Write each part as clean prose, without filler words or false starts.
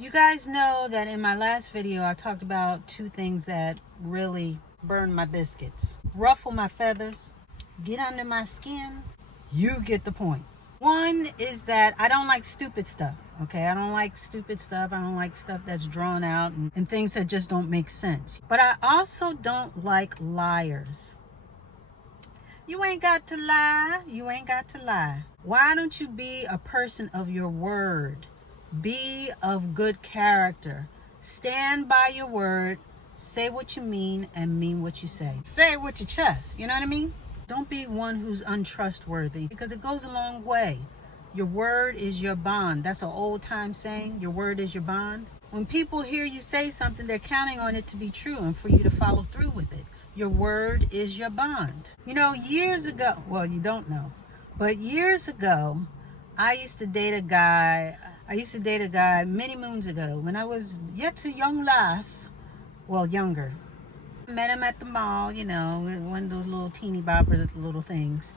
You guys know that in my last video, I talked about two things that really burn my biscuits. Ruffle my feathers, get under my skin. You get the point. One is that I don't like stupid stuff, okay? I don't like stupid stuff. I don't like stuff that's drawn out and things that just don't make sense. But I also don't like liars. You ain't got to lie. You ain't got to lie. Why don't you be a person of your word? Be of good character. Stand by your word. Say what you mean and mean what you say. Say it with your chest. You know what I mean? Don't be one who's untrustworthy, because it goes a long way. Your word is your bond. That's an old time saying. Your word is your bond. When people hear you say something, they're counting on it to be true and for you to follow through with it. Your word is your bond. You know, years ago, well, you don't know, but years ago, I used to date a guy many moons ago when I was yet a young lass, well, younger. Met him at the mall, you know, one of those little teeny bopper little things.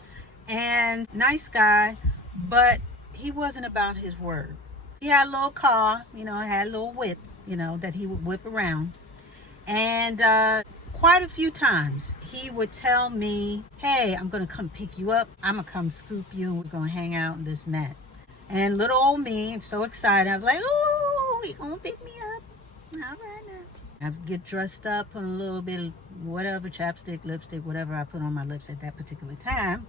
And nice guy, but he wasn't about his word. He had a little car, you know, had a little whip, you know, that he would whip around. And quite a few times he would tell me, hey, I'm going to come pick you up. I'm going to come scoop you. We're going to hang out and this and that. And little old me, so excited. I was like, ooh, he going to pick me up. All right now. I get dressed up, put a little bit of whatever, chapstick, lipstick, whatever I put on my lips at that particular time.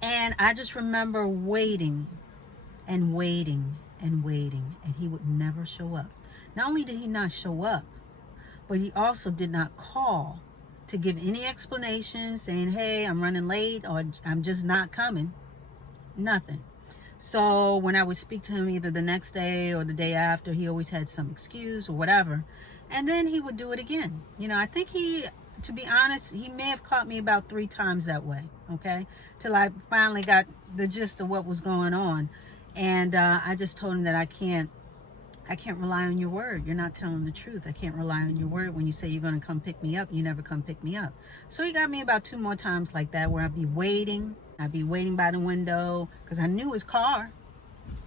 And I just remember waiting and waiting and waiting, and he would never show up. Not only did he not show up, but he also did not call to give any explanation saying, hey, I'm running late or I'm just not coming. Nothing. So when I would speak to him either the next day or the day after, he always had some excuse or whatever. And then he would do it again. You know, I think to be honest, he may have caught me about 3 times that way, okay? Till I finally got the gist of what was going on. And I just told him that I can't rely on your word. You're not telling the truth. I can't rely on your word. When you say you're going to come pick me up, you never come pick me up. So he got me about 2 more times like that, where I'd be waiting. I'd be waiting by the window because I knew his car.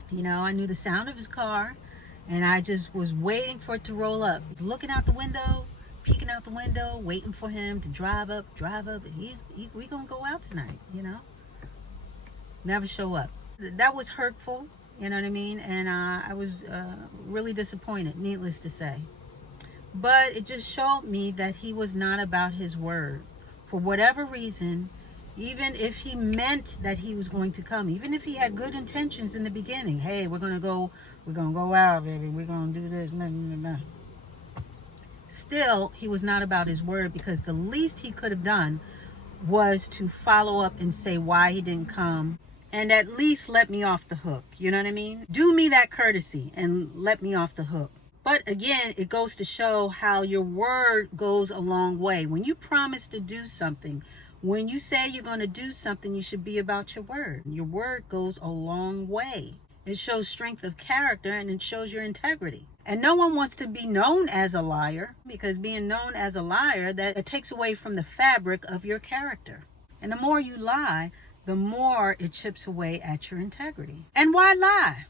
You know, I knew the sound of his car. And I just was waiting for it to roll up. Looking out the window, peeking out the window, waiting for him to drive up. We going to go out tonight, you know. Never show up. That was hurtful. You know what I mean? And I was really disappointed, needless to say. But it just showed me that he was not about his word. For whatever reason, even if he meant that he was going to come, even if he had good intentions in the beginning, hey, we're going to go out, baby. We're going to do this. Blah, blah, blah. Still, he was not about his word, because the least he could have done was to follow up and say why he didn't come. And at least let me off the hook. You know what I mean? Do me that courtesy and let me off the hook. But again, it goes to show how your word goes a long way. When you promise to do something, when you say you're going to do something, you should be about your word. Your word goes a long way. It shows strength of character, and it shows your integrity. And no one wants to be known as a liar, because being known as a liar, that it takes away from the fabric of your character. And the more you lie, the more it chips away at your integrity. And why lie?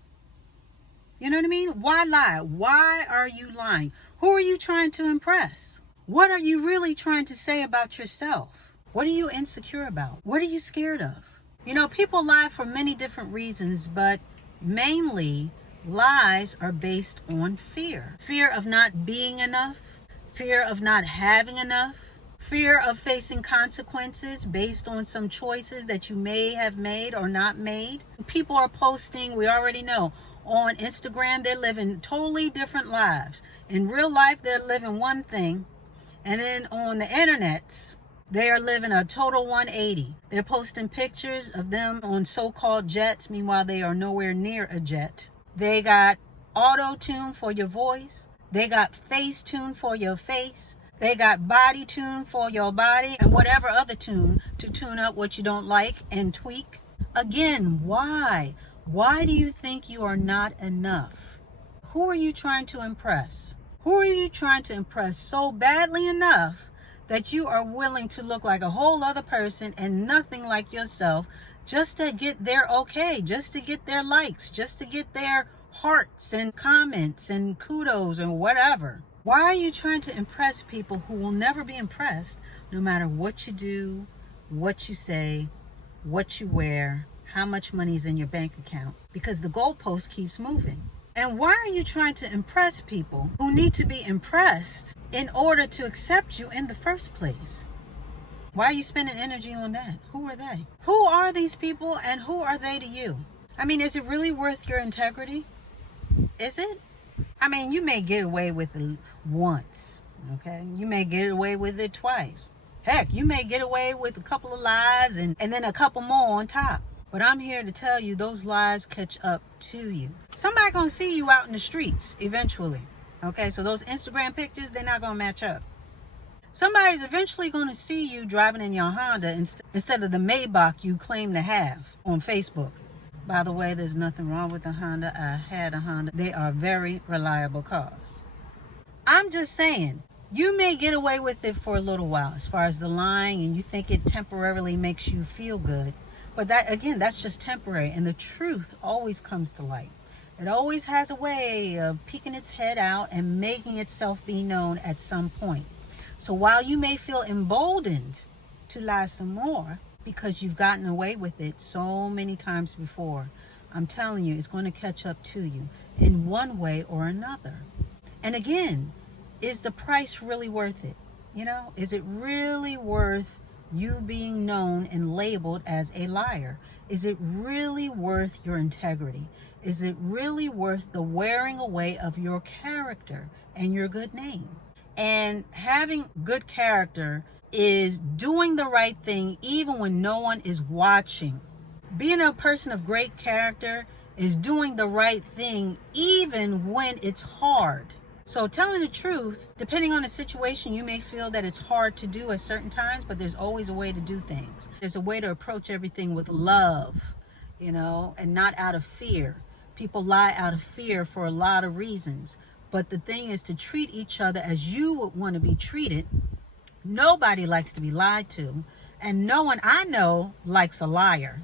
You know what I mean? Why lie? Why are you lying? Who are you trying to impress? What are you really trying to say about yourself? What are you insecure about? What are you scared of? You know, people lie for many different reasons, but mainly lies are based on fear. Fear of not being enough, fear of not having enough, fear of facing consequences based on some choices that you may have made or not made. People are posting, we already know, on Instagram, they're living totally different lives. In real life, they're living one thing. And then on the internets, they are living a total 180. They're posting pictures of them on so-called jets. Meanwhile, they are nowhere near a jet. They got auto-tune for your voice. They got face-tune for your face. They got body tune for your body, and whatever other tune to tune up what you don't like and tweak. Again, why? Why do you think you are not enough? Who are you trying to impress? Who are you trying to impress so badly enough that you are willing to look like a whole other person and nothing like yourself, just to get their okay, just to get their likes, just to get their hearts and comments and kudos and whatever. Why are you trying to impress people who will never be impressed no matter what you do, what you say, what you wear, how much money is in your bank account? Because the goalpost keeps moving. And why are you trying to impress people who need to be impressed in order to accept you in the first place? Why are you spending energy on that? Who are they? Who are these people and who are they to you? I mean, is it really worth your integrity? Is it? I mean, you may get away with it once, okay? You may get away with it twice. Heck, you may get away with a couple of lies and then a couple more on top. But I'm here to tell you those lies catch up to you. Somebody gonna see you out in the streets eventually, okay? So those Instagram pictures, they're not gonna match up. Somebody's eventually gonna see you driving in your Honda instead of the Maybach you claim to have on Facebook. By the way, there's nothing wrong with a Honda. I had a Honda. They are very reliable cars. I'm just saying, you may get away with it for a little while as far as the lying, and you think it temporarily makes you feel good. But that, again, that's just temporary, and the truth always comes to light. It always has a way of peeking its head out and making itself be known at some point. So while you may feel emboldened to lie some more because you've gotten away with it so many times before, I'm telling you, it's going to catch up to you in one way or another. And again, is the price really worth it? You know, is it really worth you being known and labeled as a liar? Is it really worth your integrity? Is it really worth the wearing away of your character and your good name? And having good character is doing the right thing even when no one is watching. Being a person of great character is doing the right thing even when it's hard. So telling the truth, depending on the situation, you may feel that it's hard to do at certain times, but there's always a way to do things. There's a way to approach everything with love, you know, and not out of fear. People lie out of fear for a lot of reasons. But the thing is to treat each other as you would want to be treated. Nobody likes to be lied to, and no one I know likes a liar.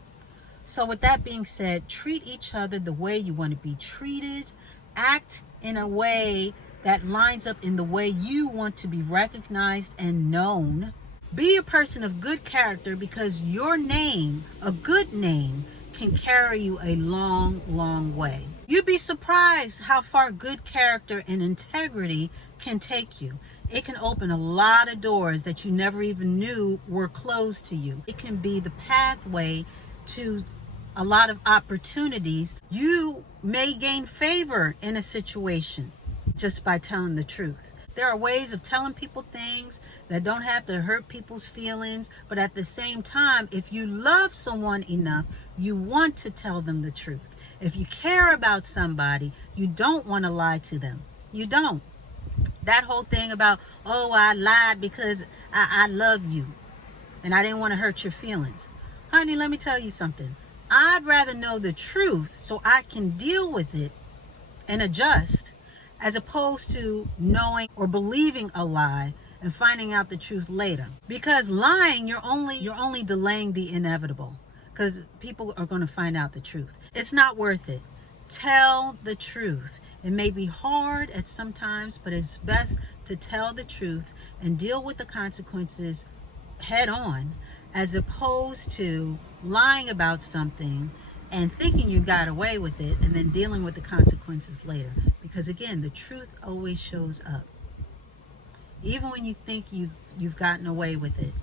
So with that being said, treat each other the way you want to be treated. Act in a way that lines up in the way you want to be recognized and known. Be a person of good character, because your name, a good name, can carry you a long, long way. You'd be surprised how far good character and integrity can take you. It can open a lot of doors that you never even knew were closed to you. It can be the pathway to a lot of opportunities. You may gain favor in a situation just by telling the truth. There are ways of telling people things that don't have to hurt people's feelings, but at the same time, if you love someone enough, you want to tell them the truth. If you care about somebody, you don't want to lie to them. You don't. That whole thing about, oh, I lied because I love you and I didn't want to hurt your feelings. Honey, let me tell you something. I'd rather know the truth so I can deal with it and adjust, as opposed to knowing or believing a lie and finding out the truth later. Because lying, you're only delaying the inevitable, because people are going to find out the truth. It's not worth it. Tell the truth. It may be hard at some times, but it's best to tell the truth and deal with the consequences head on, as opposed to lying about something and thinking you got away with it and then dealing with the consequences later. Because again, the truth always shows up. Even when you think you've gotten away with it,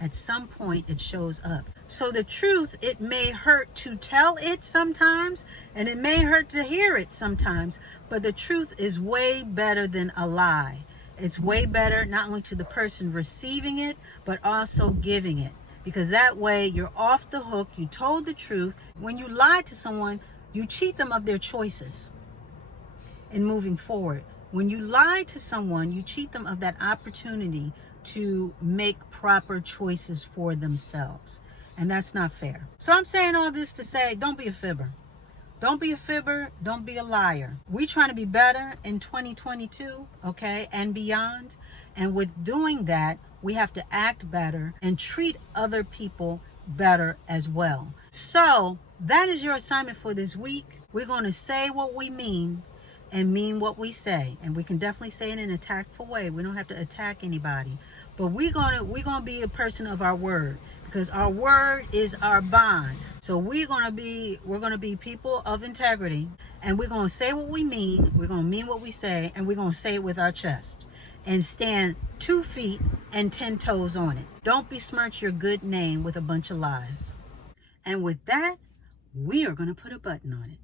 at some point it shows up. So the truth, it may hurt to tell it sometimes, and it may hurt to hear it sometimes, but the truth is way better than a lie. It's way better not only to the person receiving it, but also giving it. Because that way you're off the hook. You told the truth. When you lie to someone, you cheat them of their choices in moving forward. When you lie to someone, you cheat them of that opportunity to make proper choices for themselves. And that's not fair. So I'm saying all this to say, don't be a fibber. Don't be a fibber. Don't be a liar. We're trying to be better in 2022, okay, and beyond. And with doing that, we have to act better and treat other people better as well. So that is your assignment for this week. We're going to say what we mean and mean what we say. And we can definitely say it in an tactful way. We don't have to attack anybody. But we're gonna be a person of our word, because our word is our bond. So we're gonna be people of integrity, and we're gonna say what we mean, we're gonna mean what we say, and we're gonna say it with our chest. And stand 2 feet and 10 toes on it. Don't besmirch your good name with a bunch of lies. And with that, we are gonna put a button on it.